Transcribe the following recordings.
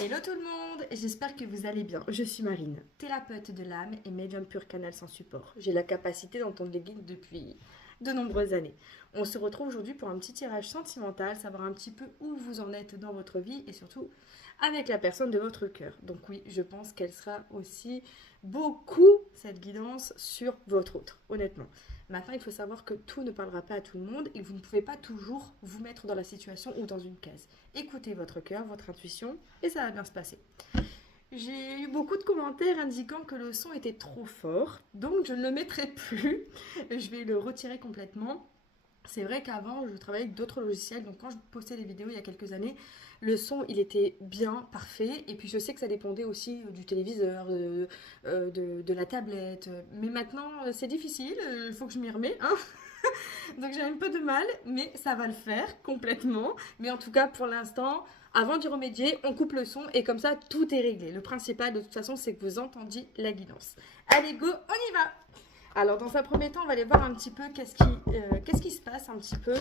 Hello tout le monde, j'espère que vous allez bien. Je suis Marine, thérapeute de l'âme et médium pur canal sans support. J'ai la capacité d'entendre les guides depuis de nombreuses années. On se retrouve aujourd'hui pour un petit tirage sentimental, savoir un petit peu où vous en êtes dans votre vie et surtout avec la personne de votre cœur. Donc oui, je pense qu'elle sera aussi beaucoup, cette guidance, sur votre autre, honnêtement. Maintenant, il faut savoir que tout ne parlera pas à tout le monde et vous ne pouvez pas toujours vous mettre dans la situation ou dans une case. Écoutez votre cœur, votre intuition et ça va bien se passer. J'ai eu beaucoup de commentaires indiquant que le son était trop fort, donc je ne le mettrai plus. Je vais le retirer complètement. C'est vrai qu'avant, je travaillais avec d'autres logiciels, donc quand je postais des vidéos il y a quelques années, le son, il était bien, parfait, et puis je sais que ça dépendait aussi du téléviseur, de la tablette, mais maintenant, c'est difficile, il faut que je m'y remets, hein. Donc j'ai un peu de mal, mais ça va le faire complètement. Mais en tout cas, pour l'instant, avant d'y remédier, on coupe le son et comme ça, tout est réglé. Le principal, de toute façon, c'est que vous entendiez la guidance. Allez, go, on y va. Alors, dans un premier temps, on va aller voir un petit peu qu'est-ce qui se passe un petit peu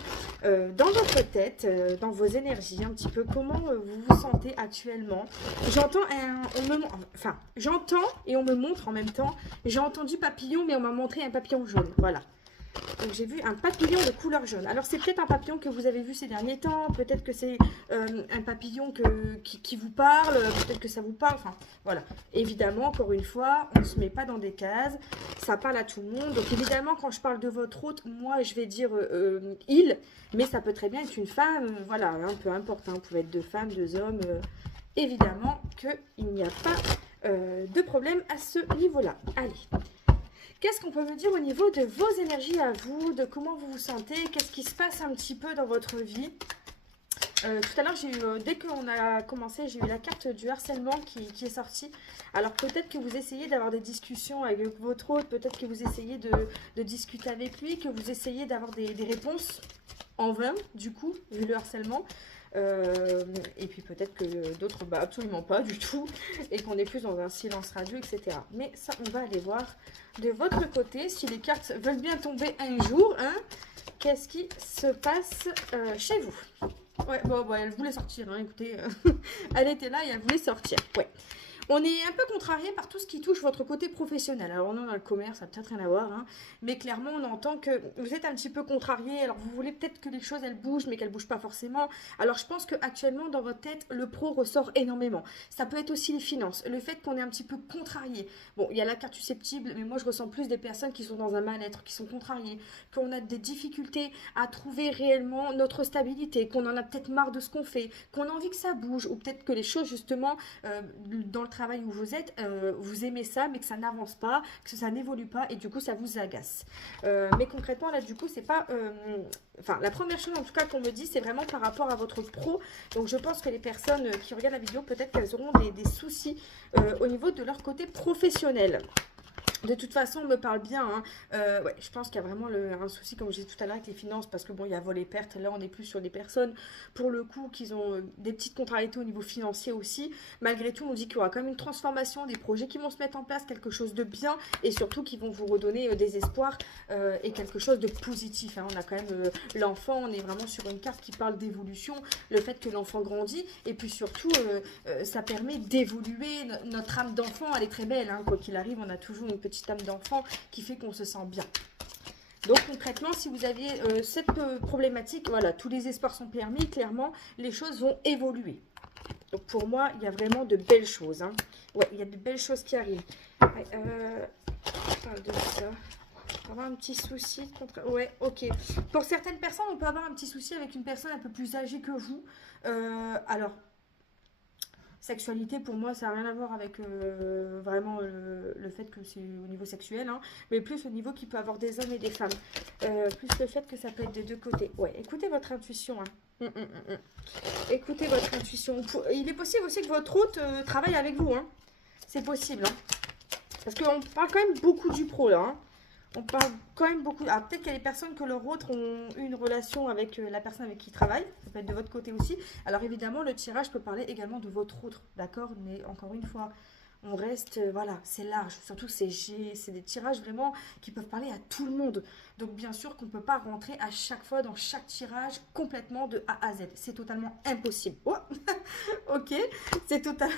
dans votre tête, dans vos énergies, un petit peu comment vous vous sentez actuellement. J'entends et on me montre en même temps. J'ai entendu papillon, mais on m'a montré un papillon jaune. Voilà. Donc j'ai vu un papillon de couleur jaune. Alors c'est peut-être un papillon que vous avez vu ces derniers temps, peut-être que c'est un papillon qui vous parle, peut-être que ça vous parle, enfin voilà. Évidemment, encore une fois, on ne se met pas dans des cases, ça parle à tout le monde. Donc évidemment, quand je parle de votre hôte, moi je vais dire il, mais ça peut très bien être une femme, voilà, hein, peu importe, hein, vous pouvez être deux femmes, deux hommes, évidemment qu'il n'y a pas de problème à ce niveau-là. Allez. Qu'est-ce qu'on peut me dire au niveau de vos énergies à vous, de comment vous vous sentez, qu'est-ce qui se passe un petit peu dans votre vie? Tout à l'heure, dès qu'on a commencé, j'ai eu la carte du harcèlement qui est sortie. Alors peut-être que vous essayez d'avoir des discussions avec votre hôte, peut-être que vous essayez de discuter avec lui, que vous essayez d'avoir des réponses en vain, du coup, vu le harcèlement. Et puis peut-être que d'autres, bah, absolument pas du tout, et qu'on est plus dans un silence radio, etc. Mais ça, on va aller voir de votre côté, si les cartes veulent bien tomber un jour, hein, qu'est-ce qui se passe chez vous? Ouais, bon, elle voulait sortir, hein, écoutez, elle était là et elle voulait sortir, ouais. On est un peu contrarié par tout ce qui touche votre côté professionnel. Alors, on est dans le commerce, ça n'a peut-être rien à voir, hein, mais clairement, on entend que vous êtes un petit peu contrarié. Alors, vous voulez peut-être que les choses, elles bougent, mais qu'elles ne bougent pas forcément. Alors, je pense qu'actuellement, dans votre tête, le pro ressort énormément. Ça peut être aussi les finances, le fait qu'on est un petit peu contrarié. Bon, il y a la carte susceptible, mais moi, je ressens plus des personnes qui sont dans un mal-être, qui sont contrariées, qu'on a des difficultés à trouver réellement notre stabilité, qu'on en a peut-être marre de ce qu'on fait, qu'on a envie que ça bouge, ou peut-être que les choses, justement, dans le travail où vous êtes, vous aimez ça, mais que ça n'avance pas, que ça n'évolue pas, et du coup, ça vous agace. Mais concrètement, là, du coup, c'est pas... Enfin, la première chose, en tout cas, qu'on me dit, c'est vraiment par rapport à votre pro. Donc, je pense que les personnes qui regardent la vidéo, peut-être qu'elles auront des soucis au niveau de leur côté professionnel. De toute façon, on me parle bien, hein. Ouais, je pense qu'il y a vraiment un souci, comme je disais tout à l'heure, avec les finances, parce que bon, il y a vol et perte. Là, on est plus sur des personnes, pour le coup, qui ont des petites contrariétés au niveau financier aussi. Malgré tout, on dit qu'il y aura quand même une transformation, des projets qui vont se mettre en place, quelque chose de bien, et surtout qui vont vous redonner des espoirs et quelque chose de positif, hein. On a quand même l'enfant, on est vraiment sur une carte qui parle d'évolution, le fait que l'enfant grandit, et puis surtout, ça permet d'évoluer. Notre âme d'enfant, elle est très belle, hein. Quoi qu'il arrive, on a toujours une petite âme d'enfant qui fait qu'on se sent bien. Donc concrètement, si vous aviez cette problématique, voilà, tous les espoirs sont permis, clairement, les choses vont évoluer. Donc pour moi, il y a vraiment de belles choses, hein. Ouais, il y a de belles choses qui arrivent. Ouais, je parle de ça. On peut avoir un petit souci contre... Ouais, ok. Pour certaines personnes, on peut avoir un petit souci avec une personne un peu plus âgée que vous. Alors, sexualité, pour moi, ça n'a rien à voir avec vraiment le fait que c'est au niveau sexuel, hein, mais plus au niveau qu'il peut avoir des hommes et des femmes. Plus le fait que ça peut être des deux côtés. Ouais, écoutez votre intuition, hein. Écoutez votre intuition. Il est possible aussi que votre hôte travaille avec vous, hein. C'est possible, hein. Parce qu'on parle quand même beaucoup du pro, là, hein. On parle quand même beaucoup. Alors peut-être qu'il y a des personnes que leur autre ont eu une relation avec la personne avec qui ils travaillent. Ça peut être de votre côté aussi. Alors évidemment, le tirage peut parler également de votre autre, d'accord? Mais encore une fois, On reste, voilà, c'est large. Surtout, c'est des tirages vraiment qui peuvent parler à tout le monde. Donc, bien sûr qu'on ne peut pas rentrer à chaque fois dans chaque tirage complètement de A à Z. C'est totalement impossible. Oh ok, c'est totalement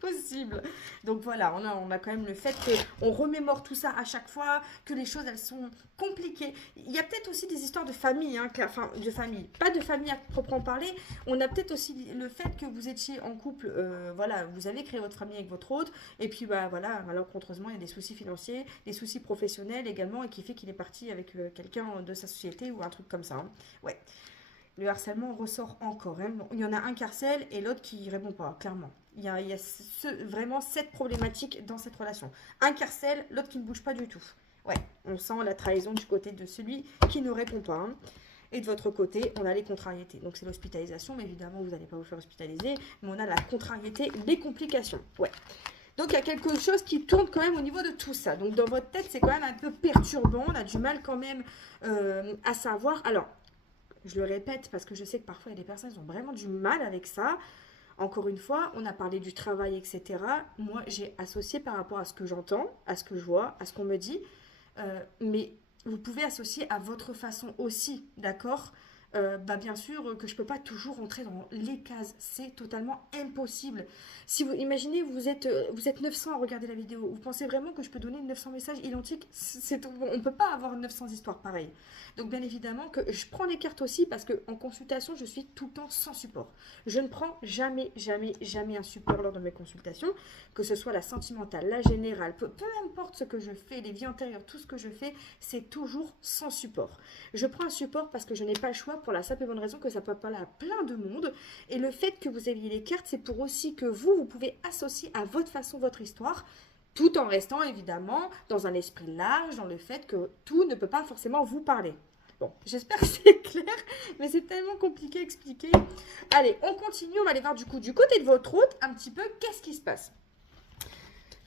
possible. Donc voilà, on a quand même le fait qu'on remémore tout ça à chaque fois, que les choses elles sont compliquées. Il y a peut-être aussi des histoires de famille, hein, enfin de famille, pas de famille à proprement parler. On a peut-être aussi le fait que vous étiez en couple, voilà, vous avez créé votre famille avec votre autre, et puis bah voilà, malencontreusement il y a des soucis financiers, des soucis professionnels également, et qui fait qu'il est parti avec quelqu'un de sa société ou un truc comme ça. Hein. Ouais. Le harcèlement ressort encore. Hein. Il y en a un qui harcèle et l'autre qui répond pas, clairement. Il y a vraiment cette problématique dans cette relation. Un qui harcèle, l'autre qui ne bouge pas du tout. Ouais, on sent la trahison du côté de celui qui ne répond pas. Hein. Et de votre côté, on a les contrariétés. Donc c'est l'hospitalisation, mais évidemment, vous n'allez pas vous faire hospitaliser. Mais on a la contrariété, les complications. Ouais. Donc il y a quelque chose qui tourne quand même au niveau de tout ça. Donc dans votre tête, c'est quand même un peu perturbant. On a du mal quand même à savoir. Alors, je le répète parce que je sais que parfois il y a des personnes qui ont vraiment du mal avec ça. Encore une fois, on a parlé du travail, etc. Moi, j'ai associé par rapport à ce que j'entends, à ce que je vois, à ce qu'on me dit. Mais vous pouvez associer à votre façon aussi, d'accord ? Bah bien sûr que je ne peux pas toujours rentrer dans les cases, c'est totalement impossible. Si vous imaginez, vous êtes 900 à regarder la vidéo, vous pensez vraiment que je peux donner 900 messages identiques? On ne peut pas avoir 900 histoires pareilles. Donc bien évidemment que je prends les cartes aussi parce qu'en consultation, je suis tout le temps sans support. Je ne prends jamais un support lors de mes consultations, que ce soit la sentimentale, la générale, peu importe ce que je fais, les vies antérieures, tout ce que je fais, c'est toujours sans support. Je prends un support parce que je n'ai pas le choix pour la simple et bonne raison que ça peut parler à plein de monde. Et le fait que vous aviez les cartes, c'est pour aussi que vous pouvez associer à votre façon votre histoire, tout en restant évidemment dans un esprit large, dans le fait que tout ne peut pas forcément vous parler. Bon, j'espère que c'est clair, mais c'est tellement compliqué à expliquer. Allez, on continue, on va aller voir du côté de votre hôte, un petit peu, qu'est-ce qui se passe ?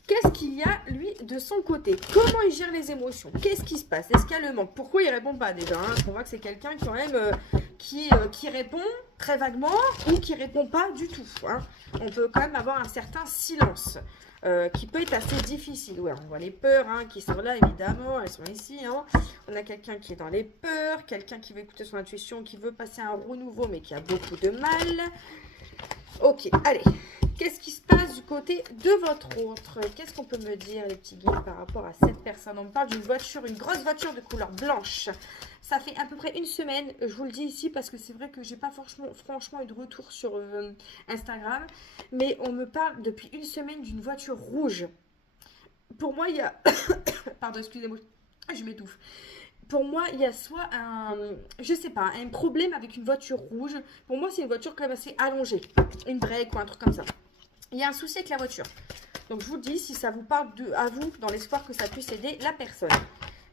Qu'est-ce qu'il y a, lui, de son côté? Comment il gère les émotions? Qu'est-ce qui se passe? Est-ce qu'il y a le manque? Pourquoi il ne répond pas déjà? Hein? On voit que c'est quelqu'un quand même qui répond très vaguement ou qui ne répond pas du tout. Hein? On peut quand même avoir un certain silence qui peut être assez difficile. Ouais, on voit les peurs hein, qui sont là, évidemment. Elles sont ici. Hein? On a quelqu'un qui est dans les peurs, quelqu'un qui veut écouter son intuition, qui veut passer un renouveau, mais qui a beaucoup de mal. Ok, allez. Qu'est-ce qui se passe du côté de votre autre? Qu'est-ce qu'on peut me dire, les petits guides, par rapport à cette personne? On me parle d'une voiture, une grosse voiture de couleur blanche. Ça fait à peu près une semaine. Je vous le dis ici parce que c'est vrai que j'ai pas franchement eu de retour sur Instagram. Mais on me parle depuis une semaine d'une voiture rouge. Pour moi, il y a... Pardon, excusez-moi, je m'étouffe. Pour moi, il y a soit je sais pas, un problème avec une voiture rouge. Pour moi, c'est une voiture quand même assez allongée. Une break ou un truc comme ça. Il y a un souci avec la voiture. Donc, je vous dis, si ça vous parle à vous, dans l'espoir que ça puisse aider la personne.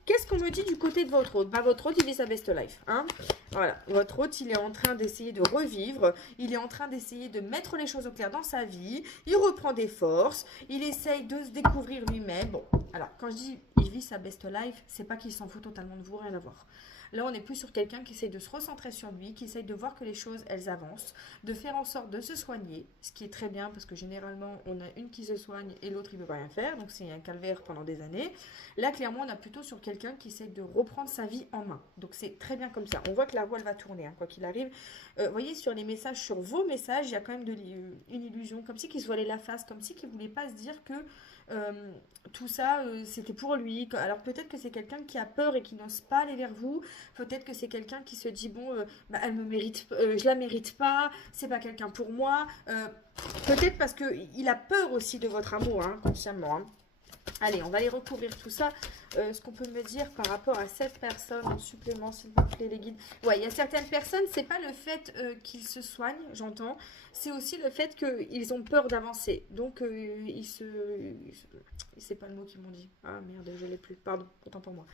Qu'est-ce qu'on me dit du côté de votre hôte? Bah, votre hôte, il vit sa best life. Hein, voilà. Votre hôte, il est en train d'essayer de revivre. Il est en train d'essayer de mettre les choses au clair dans sa vie. Il reprend des forces. Il essaye de se découvrir lui-même. Bon, alors, quand je dis il vit sa best life, c'est pas qu'il s'en fout totalement de vous, rien à voir. Là, on est plus sur quelqu'un qui essaye de se recentrer sur lui, qui essaye de voir que les choses, elles avancent, de faire en sorte de se soigner, ce qui est très bien parce que généralement, on a une qui se soigne et l'autre, il ne peut pas rien faire. Donc, c'est un calvaire pendant des années. Là, clairement, on a plutôt sur quelqu'un qui essaye de reprendre sa vie en main. Donc, c'est très bien comme ça. On voit que la roue, elle va tourner, hein, quoi qu'il arrive. Vous voyez, sur les messages, sur vos messages, il y a quand même une illusion, comme si qu'il se voilait la face, comme si qu'il ne voulait pas se dire que tout ça c'était pour lui. Alors peut-être que c'est quelqu'un qui a peur et qui n'ose pas aller vers vous. Peut-être que c'est quelqu'un qui se dit bon bah, elle me mérite, je la mérite pas, c'est pas quelqu'un pour moi. Peut-être parce que il a peur aussi de votre amour hein, consciemment. Hein. Allez, on va aller recouvrir tout ça. Ce qu'on peut me dire par rapport à cette personne en supplément, s'il vous plaît, les guides. Ouais, il y a certaines personnes, c'est pas le fait qu'ils se soignent, j'entends. C'est aussi le fait qu'ils ont peur d'avancer. Donc, c'est pas le mot qu'ils m'ont dit. Ah merde, je l'ai plus. Pardon, autant pour moi.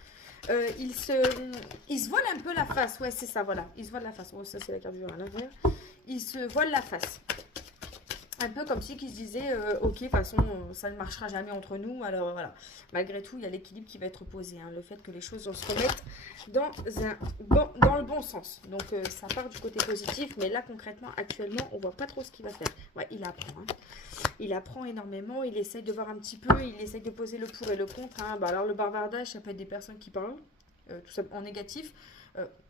Ils se voilent un peu la face. Ouais, c'est ça, voilà. Ils se voilent la face. Oh, ça, c'est la carte du jour à l'envers. Ils se voilent la face. Un peu comme si qui se disait, ok, de toute façon, ça ne marchera jamais entre nous. Alors voilà, malgré tout, il y a l'équilibre qui va être posé. Hein, le fait que les choses se remettent dans le bon sens. Donc ça part du côté positif, mais là concrètement, actuellement, on voit pas trop ce qu'il va faire. Ouais, il apprend. Hein. Il apprend énormément, il essaye de voir un petit peu, il essaye de poser le pour et le contre. Hein. Bah, alors le bavardage, ça peut être des personnes qui parlent, tout ça en négatif.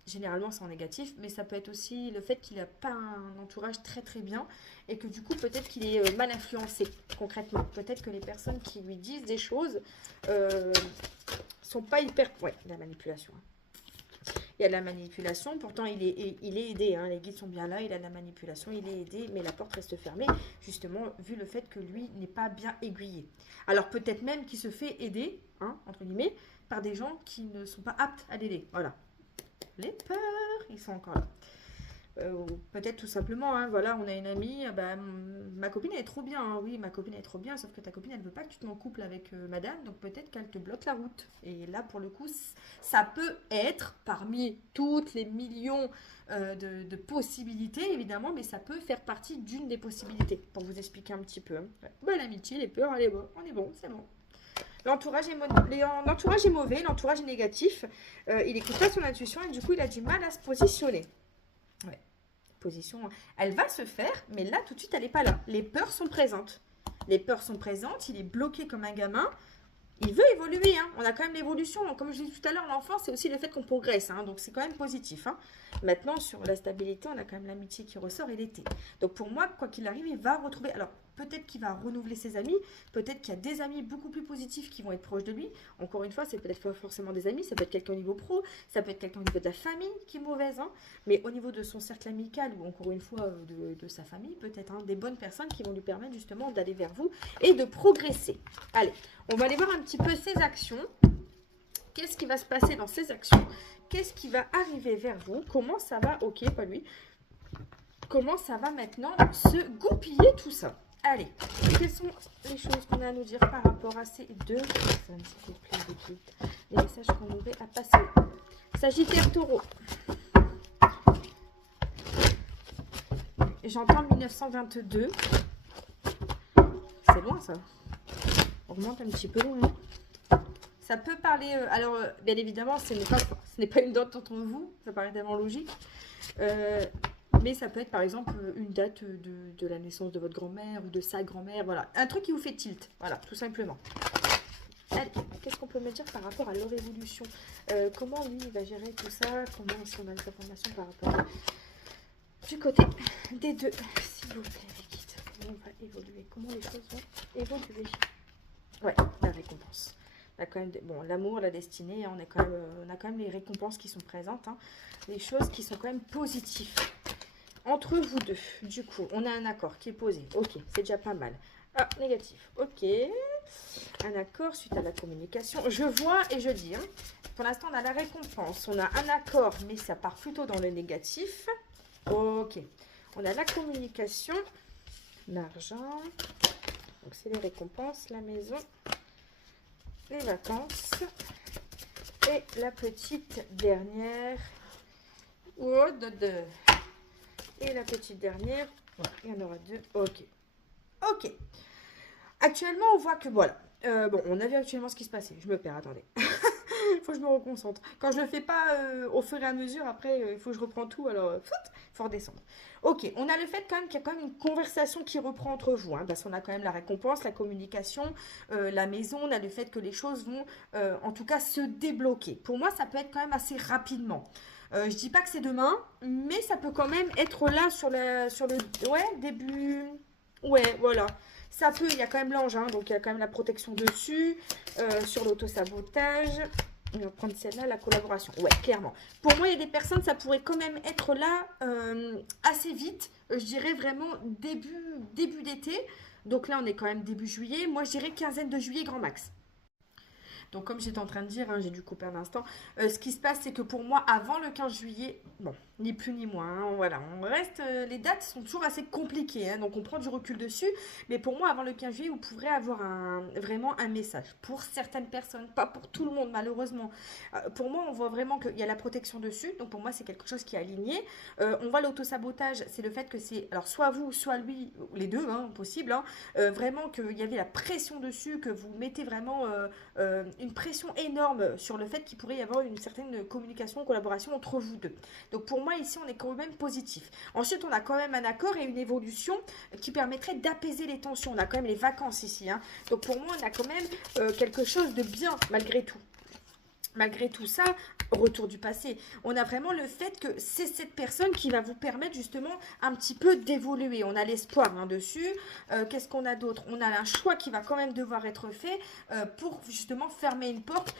Généralement c'est en négatif, mais ça peut être aussi le fait qu'il n'a pas un entourage très très bien et que du coup peut-être qu'il est mal influencé concrètement. Peut-être que les personnes qui lui disent des choses sont pas hyper... Ouais, la manipulation. Il y a de la manipulation, pourtant il est aidé, hein, les guides sont bien là, il a de la manipulation, il est aidé, mais la porte reste fermée, justement, vu le fait que lui n'est pas bien aiguillé. Alors peut-être même qu'il se fait aider, hein, entre guillemets, par des gens qui ne sont pas aptes à l'aider. Voilà. Les peurs, ils sont encore là. Peut-être tout simplement, hein, voilà, on a une amie, bah, ma copine elle est trop bien, hein, oui, ma copine elle est trop bien, sauf que ta copine elle veut pas que tu te mets en couple avec madame, donc peut-être qu'elle te bloque la route. Et là pour le coup, ça peut être parmi toutes les millions de possibilités évidemment, mais ça peut faire partie d'une des possibilités, pour vous expliquer un petit peu. Hein. Ouais. Bah, l'amitié, les peurs, allez, bon, on est bon, c'est bon. L'entourage est mauvais, l'entourage est négatif, il n'écoute pas son intuition et du coup il a du mal à se positionner. Ouais. Position, elle va se faire, mais là tout de suite elle n'est pas là. Les peurs sont présentes. Les peurs sont présentes, il est bloqué comme un gamin. Il veut évoluer, hein. On a quand même l'évolution. Comme je l'ai dit tout à l'heure, l'enfance, c'est aussi le fait qu'on progresse. Hein. Donc, c'est quand même positif. Hein. Maintenant, sur la stabilité, on a quand même l'amitié qui ressort et l'été. Donc, pour moi, quoi qu'il arrive, il va retrouver... Alors, peut-être qu'il va renouveler ses amis. Peut-être qu'il y a des amis beaucoup plus positifs qui vont être proches de lui. Encore une fois, c'est peut-être pas forcément des amis. Ça peut être quelqu'un au niveau pro. Ça peut être quelqu'un au niveau de la famille qui est mauvaise. Hein. Mais au niveau de son cercle amical ou encore une fois de sa famille, peut-être hein, des bonnes personnes qui vont lui permettre justement d'aller vers vous et de progresser. Allez, on va aller voir un petit peu ses actions. Qu'est-ce qui va se passer dans ses actions? Qu'est-ce qui va arriver vers vous? Comment ça va, ok, pas lui. Comment ça va maintenant se goupiller tout ça? Allez, quelles sont les choses qu'on a à nous dire par rapport à ces deux personnes, s'il vous plaît, les guides? Les messages qu'on aurait à passer. Sagittaire, Taureau. J'entends 1922. C'est loin, ça. On remonte un petit peu loin. Ça peut parler... alors, bien évidemment, ce n'est pas une date entre vous. Ça paraît tellement logique. Mais ça peut être, par exemple, une date de la naissance de votre grand-mère ou de sa grand-mère. Voilà. Un truc qui vous fait tilt. Voilà, tout simplement. Allez, qu'est-ce qu'on peut me dire par rapport à leur évolution? Comment, lui, il va gérer tout ça? Comment est-ce qu'on a des informations par rapport du côté des deux? S'il vous plaît, les guides. Comment on va évoluer? Comment les choses vont évoluer? Ouais, la récompense. On a quand même bon, l'amour, la destinée, on a quand même les récompenses qui sont présentes. Hein, les choses qui sont quand même positives. Entre vous deux, du coup, on a un accord qui est posé. Ok, c'est déjà pas mal. Ah, négatif. Ok. Un accord suite à la communication. Je vois et je dis. Hein, pour l'instant, on a la récompense. On a un accord, mais ça part plutôt dans le négatif. Ok. On a la communication. L'argent. Donc, c'est les récompenses, la maison, les vacances. Et la petite dernière. Oh, et la petite dernière. Voilà, il y en aura deux. Ok. Ok. Actuellement, on voit que voilà. Bon, on a vu actuellement ce qui se passait. Je me perds, attendez. Il faut que je me reconcentre. Quand je ne le fais pas au fur et à mesure, après, il faut que je reprends tout. Alors, il faut redescendre. Ok, on a le fait quand même qu'il y a quand même une conversation qui reprend entre vous. Hein, parce qu'on a quand même la récompense, la communication, la maison. On a le fait que les choses vont, en tout cas, se débloquer. Pour moi, ça peut être quand même assez rapidement. Je dis pas que c'est demain, mais ça peut quand même être là sur le ouais, début. Ouais, voilà. Ça peut, il y a quand même l'ange, hein, donc il y a quand même la protection dessus, sur l'auto-sabotage. On va prendre celle-là, la collaboration. Ouais, clairement. Pour moi, il y a des personnes, ça pourrait quand même être là assez vite. Je dirais vraiment début d'été. Donc là, on est quand même début juillet. Moi, je dirais quinzaine de juillet, grand max. Donc, comme j'étais en train de dire, hein, j'ai dû couper un instant. Ce qui se passe, c'est que pour moi, avant le 15 juillet, bon, ni plus ni moins, hein. Voilà, on reste, les dates sont toujours assez compliquées, hein, donc on prend du recul dessus. Mais pour moi, avant le 15 juillet, vous pourrez avoir vraiment un message. Pour certaines personnes, pas pour tout le monde, malheureusement. Pour moi, on voit vraiment qu'il y a la protection dessus. Donc pour moi, c'est quelque chose qui est aligné. On voit l'autosabotage, c'est le fait que c'est, alors soit vous, soit lui, les deux, hein, possible, hein, vraiment qu'il y avait la pression dessus, que vous mettez vraiment une pression énorme sur le fait qu'il pourrait y avoir une certaine communication, collaboration entre vous deux. Donc pour moi, ici, on est quand même positif. Ensuite, on a quand même un accord et une évolution qui permettrait d'apaiser les tensions. On a quand même les vacances ici, hein. Donc pour moi, on a quand même quelque chose de bien, malgré tout. Malgré tout ça, retour du passé, on a vraiment le fait que c'est cette personne qui va vous permettre justement un petit peu d'évoluer. On a l'espoir, hein, dessus. Qu'est-ce qu'on a d'autre? On a un choix qui va quand même devoir être fait pour justement fermer une porte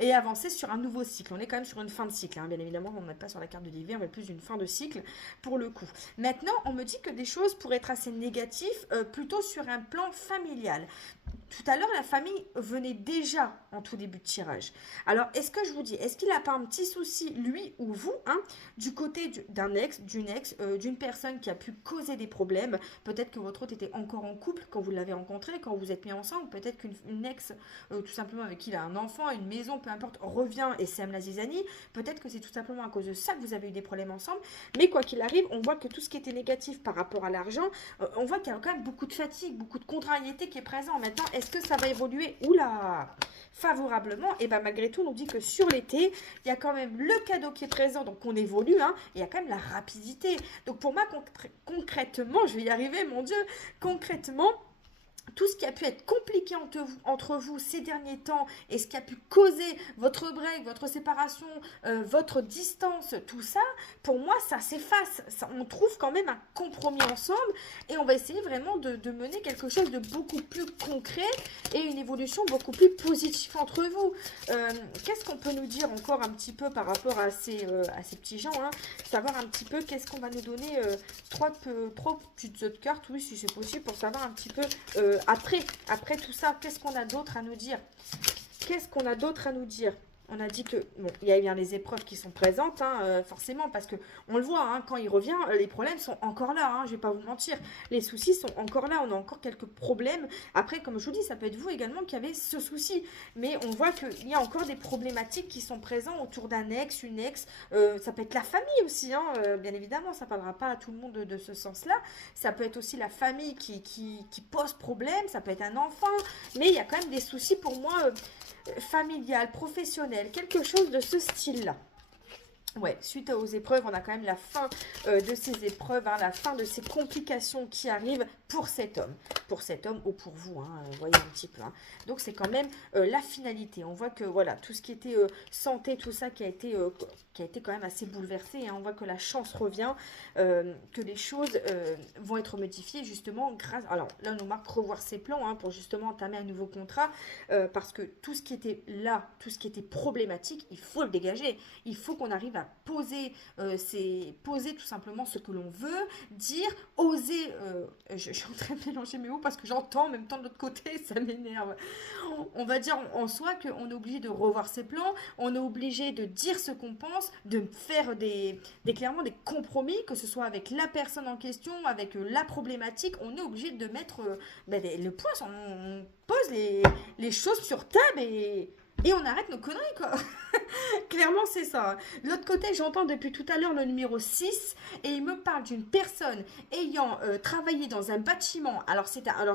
et avancer sur un nouveau cycle. On est quand même sur une fin de cycle, hein. Bien évidemment, on n'est pas sur la carte de l'hiver, mais plus une fin de cycle pour le coup. Maintenant, on me dit que des choses pourraient être assez négatives, plutôt sur un plan familial. Tout à l'heure, la famille venait déjà en tout début de tirage. Alors, est-ce que je vous dis, est-ce qu'il n'a pas un petit souci, lui ou vous, hein, du côté d'un ex, d'une personne qui a pu causer des problèmes? Peut-être que votre autre était encore en couple quand vous l'avez rencontré, quand vous êtes mis ensemble. Peut-être qu'une ex, tout simplement avec qui il a un enfant, une maison, peu importe, revient et sème la zizanie. Peut-être que c'est tout simplement à cause de ça que vous avez eu des problèmes ensemble. Mais quoi qu'il arrive, on voit que tout ce qui était négatif par rapport à l'argent, on voit qu'il y a quand même beaucoup de fatigue, beaucoup de contrariété qui est présent. Maintenant, est-ce que ça va évoluer? Oula, favorablement? Et bien malgré tout, on nous dit que sur l'été, il y a quand même le cadeau qui est présent, donc on évolue, hein, et il y a quand même la rapidité. Donc pour moi, concrètement, je vais y arriver, mon Dieu, concrètement, tout ce qui a pu être compliqué entre vous ces derniers temps et ce qui a pu causer votre break, votre séparation, votre distance, tout ça, pour moi, ça s'efface. On trouve quand même un compromis ensemble et on va essayer vraiment de mener quelque chose de beaucoup plus concret et une évolution beaucoup plus positive entre vous. Qu'est-ce qu'on peut nous dire encore un petit peu par rapport à ces petits gens, hein, savoir un petit peu qu'est-ce qu'on va nous donner, trois petites autres cartes, oui, si c'est possible, pour savoir un petit peu... Après tout ça, qu'est-ce qu'on a d'autre à nous dire? Qu'est-ce qu'on a d'autre à nous dire? On a dit que, bon, il y a bien les épreuves qui sont présentes, hein, forcément, parce que on le voit, hein, quand il revient, les problèmes sont encore là, hein, je ne vais pas vous mentir. Les soucis sont encore là, on a encore quelques problèmes. Après, comme je vous dis, ça peut être vous également qui avez ce souci. Mais on voit qu'il y a encore des problématiques qui sont présentes autour d'un ex, une ex. Ça peut être la famille aussi, hein, bien évidemment, ça ne parlera pas à tout le monde de ce sens-là. Ça peut être aussi la famille qui pose problème, ça peut être un enfant. Mais il y a quand même des soucis pour moi... familial, professionnel, quelque chose de ce style-là. Ouais, suite aux épreuves, on a quand même la fin de ces épreuves, hein, la fin de ces complications qui arrivent pour cet homme. Pour cet homme ou pour vous, hein, voyez un petit peu. Hein. Donc, c'est quand même la finalité. On voit que, voilà, tout ce qui était santé, tout ça qui a été quand même assez bouleversé. Hein. On voit que la chance revient, que les choses vont être modifiées, justement, grâce... Alors, là, on nous marque revoir ses plans, hein, pour justement entamer un nouveau contrat, parce que tout ce qui était là, tout ce qui était problématique, il faut le dégager. Il faut qu'on arrive à poser tout simplement ce que l'on veut, dire, oser, je suis en train de mélanger mes mots parce que j'entends en même temps de l'autre côté, ça m'énerve. On va dire en soi qu'on est obligé de revoir ses plans, on est obligé de dire ce qu'on pense, de faire clairement des compromis, que ce soit avec la personne en question, avec la problématique, on est obligé de mettre le point, on pose les choses sur table et on arrête nos conneries, quoi. Clairement, c'est ça. De l'autre côté, j'entends depuis tout à l'heure le numéro 6 et il me parle d'une personne ayant travaillé dans un bâtiment. Alors,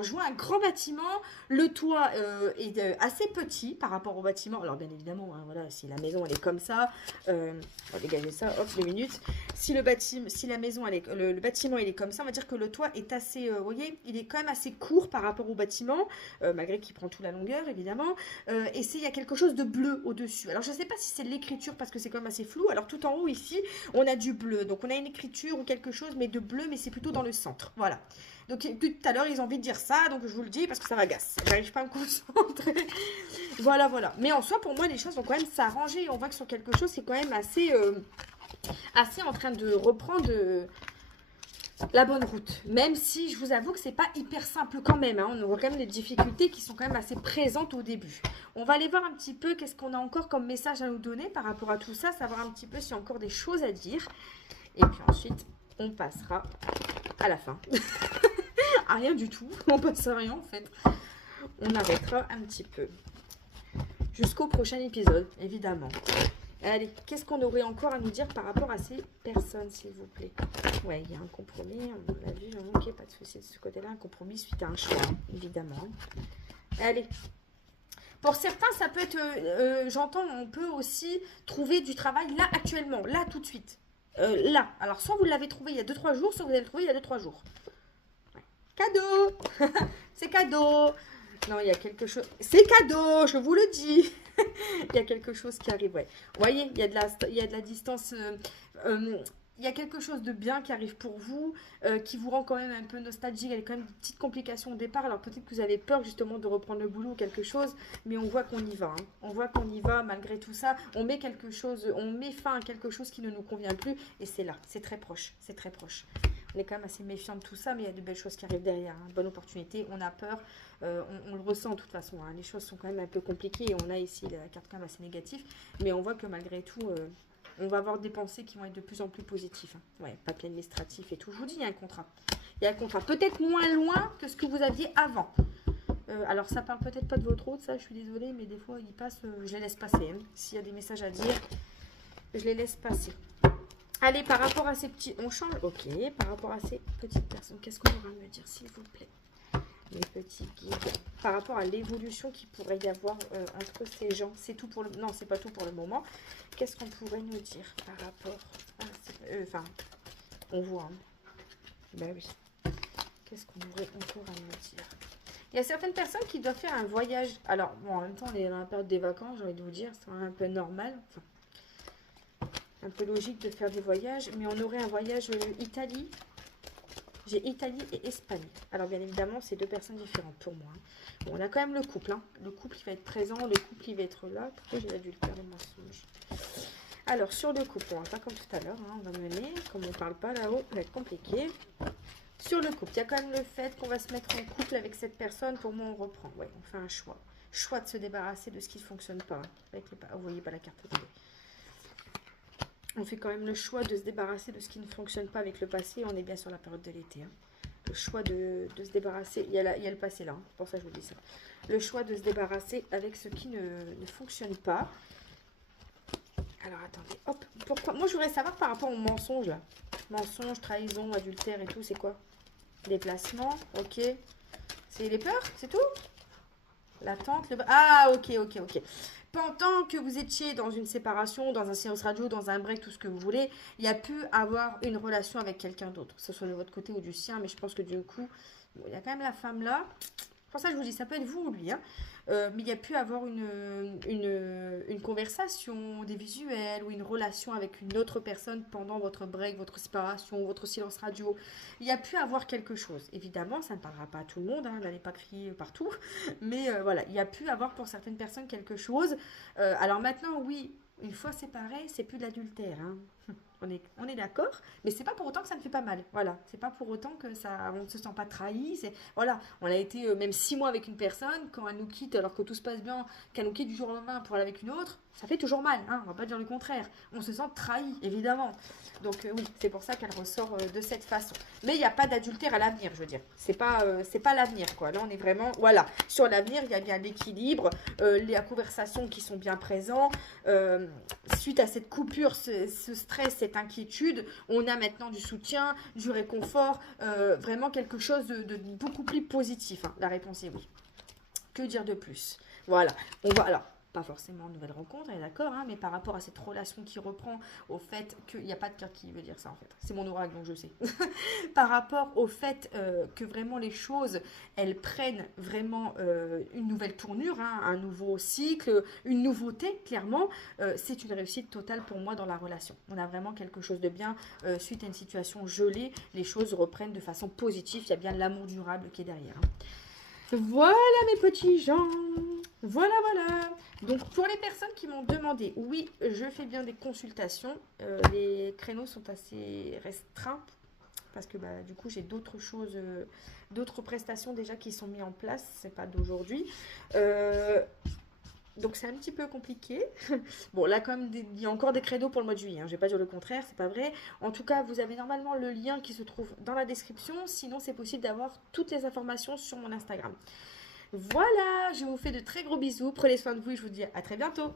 je vois un grand bâtiment. Le toit est assez petit par rapport au bâtiment. Alors, bien évidemment, hein, voilà, si la maison, elle est comme ça, on va dégager ça, hop, 2 minutes. Si le bâtiment, le bâtiment, il est comme ça, on va dire que le toit est assez, vous voyez, il est quand même assez court par rapport au bâtiment, malgré qu'il prend toute la longueur, évidemment. Et il y a quelque chose de bleu au-dessus. Alors, je ne sais pas si c'est l'écriture parce que c'est quand même assez flou. Alors, tout en haut, ici, on a du bleu. Donc, on a une écriture ou quelque chose, mais de bleu, mais c'est plutôt dans le centre. Voilà. Donc, tout à l'heure, ils ont envie de dire ça. Donc, je vous le dis parce que ça m'agace. J'arrive pas à me concentrer. Voilà, voilà. Mais en soi, pour moi, les choses vont quand même s'arranger. On voit que sur quelque chose, c'est quand même assez en train de reprendre... la bonne route. Même si je vous avoue que c'est pas hyper simple quand même. Hein. On aura quand même des difficultés qui sont quand même assez présentes au début. On va aller voir un petit peu qu'est-ce qu'on a encore comme message à nous donner par rapport à tout ça. Savoir un petit peu s'il y a encore des choses à dire. Et puis ensuite, on passera à la fin. À rien du tout. On passe à rien en fait. On arrêtera un petit peu. Jusqu'au prochain épisode, évidemment. Allez, qu'est-ce qu'on aurait encore à nous dire par rapport à ces personnes, s'il vous plaît? Ouais, il y a un compromis, on l'a vu, ok, pas de souci de ce côté-là, un compromis suite à un choix, évidemment. Allez. Pour certains, ça peut être, j'entends, on peut aussi trouver du travail là, actuellement, là, tout de suite. Là. Alors, soit vous l'avez trouvé il y a 2-3 jours, soit vous l'avez trouvé il y a 2-3 jours. Ouais. Cadeau. C'est cadeau. Non, il y a quelque chose. C'est cadeau, je vous le dis. Il y a quelque chose qui arrive, ouais. Vous voyez, il y a de la distance. Il y a quelque chose de bien qui arrive pour vous, qui vous rend quand même un peu nostalgique. Il y a quand même des petites complications au départ. Alors peut-être que vous avez peur justement de reprendre le boulot ou quelque chose, mais on voit qu'on y va. Hein. On voit qu'on y va malgré tout ça. On met quelque chose, on met fin à quelque chose qui ne nous convient plus. Et c'est là, c'est très proche, c'est très proche. On est quand même assez méfiant de tout ça, mais il y a de belles choses qui arrivent derrière. Hein. Bonne opportunité, on a peur, on le ressent de toute façon. Hein. Les choses sont quand même un peu compliquées et on a ici la carte quand même assez négative. Mais on voit que malgré tout, on va avoir des pensées qui vont être de plus en plus positives. Hein. Ouais, papier administratif et tout. Je vous dis, il y a un contrat. Il y a un contrat. Peut-être moins loin que ce que vous aviez avant. Alors, ça parle peut-être pas de votre autre, ça, je suis désolée, mais des fois, il passe, je les laisse passer. Hein. S'il y a des messages à dire, je les laisse passer. Allez, par rapport à ces petits... On change. Ok, par rapport à ces petites personnes, qu'est-ce qu'on aura à me dire, s'il vous plaît? Les petits guides. Par rapport à l'évolution qu'il pourrait y avoir entre ces gens. C'est tout pour le... Non, c'est pas tout pour le moment. Qu'est-ce qu'on pourrait nous dire par rapport à... Enfin, on voit. Hein. Ben oui. Qu'est-ce qu'on aurait encore à nous dire? Il y a certaines personnes qui doivent faire un voyage. Alors, bon, en même temps, on est dans la période des vacances, j'ai envie de vous dire. C'est un peu normal. Enfin, un peu logique de faire des voyages, mais on aurait un voyage Italie. J'ai Italie et Espagne. Alors bien évidemment, c'est deux personnes différentes pour moi. Bon, on a quand même le couple. Hein. Le couple, il va être présent. Le couple, il va être là. Pourquoi j'ai l'adultère et le mensonge? Alors, sur le couple, on va pas comme tout à l'heure. Hein, on va mener. Comme on parle pas là-haut, ça va être compliqué. Sur le couple, il y a quand même le fait qu'on va se mettre en couple avec cette personne. Pour moi, on reprend. Ouais, on fait un choix. Choix de se débarrasser de ce qui ne fonctionne pas. Hein, avec les... Vous voyez pas la carte. On fait quand même le choix de se débarrasser de ce qui ne fonctionne pas avec le passé. On est bien sur la période de l'été. Hein. Le choix de se débarrasser. Il y a le passé là. Hein. C'est pour ça que je vous dis ça. Le choix de se débarrasser avec ce qui ne fonctionne pas. Alors attendez. Hop. Pourquoi? Moi je voudrais savoir par rapport aux mensonges là. Mensonges, trahison, adultère et tout. C'est quoi? Déplacement. Ok. C'est les peurs? C'est tout? L'attente. Ah ok. Pendant que vous étiez dans une séparation, dans un silence radio, dans un break, tout ce que vous voulez, il y a pu avoir une relation avec quelqu'un d'autre, que ce soit de votre côté ou du sien, mais je pense que du coup, bon, il y a quand même la femme là. Pour ça, je vous dis, ça peut être vous ou lui, hein. Mais il y a pu avoir une conversation, des visuels ou une relation avec une autre personne pendant votre break, votre séparation, votre silence radio. Il y a pu avoir quelque chose. Évidemment, ça ne parlera pas à tout le monde, hein, n'allez pas crier partout. Mais voilà, il y a pu avoir pour certaines personnes quelque chose. Alors maintenant, oui, une fois séparés, c'est plus de l'adultère, hein. On est d'accord, mais c'est pas pour autant que ça ne fait pas mal. Voilà, c'est pas pour autant que ça, on ne se sent pas trahi. Voilà, on a été même 6 mois avec une personne, quand elle nous quitte alors que tout se passe bien, qu'elle nous quitte du jour au lendemain pour aller avec une autre, ça fait toujours mal, hein, on va pas dire le contraire. On se sent trahi, évidemment. Donc oui, c'est pour ça qu'elle ressort de cette façon. Mais il n'y a pas d'adultère à l'avenir, je veux dire. C'est pas l'avenir, quoi. Là, on est vraiment, voilà, sur l'avenir, il y a bien l'équilibre, les conversations qui sont bien présents. Suite à cette coupure, ce stress, cette inquiétude, on a maintenant du soutien, du réconfort, vraiment quelque chose de beaucoup plus positif. Hein. La réponse est oui. Que dire de plus? Voilà. On va alors. Pas forcément une nouvelle rencontre, on est d'accord, hein, mais par rapport à cette relation qui reprend au fait qu'il n'y a pas de carte qui veut dire ça en fait. C'est mon oracle donc je sais. Par rapport au fait que vraiment les choses, elles prennent vraiment une nouvelle tournure, hein, un nouveau cycle, une nouveauté clairement, c'est une réussite totale pour moi dans la relation. On a vraiment quelque chose de bien suite à une situation gelée, les choses reprennent de façon positive, il y a bien l'amour durable qui est derrière. Hein. Voilà mes petits gens. Voilà. Donc pour les personnes qui m'ont demandé, oui, je fais bien des consultations. Les créneaux sont assez restreints parce que bah, du coup j'ai d'autres choses, d'autres prestations déjà qui sont mises en place, c'est pas d'aujourd'hui. Donc c'est un petit peu compliqué. Bon, là quand même, il y a encore des créneaux pour le mois de juillet, hein. Je vais pas dire le contraire, c'est pas vrai. En tout cas, vous avez normalement le lien qui se trouve dans la description. Sinon, c'est possible d'avoir toutes les informations sur mon Instagram. Voilà, je vous fais de très gros bisous. Prenez soin de vous et je vous dis à très bientôt.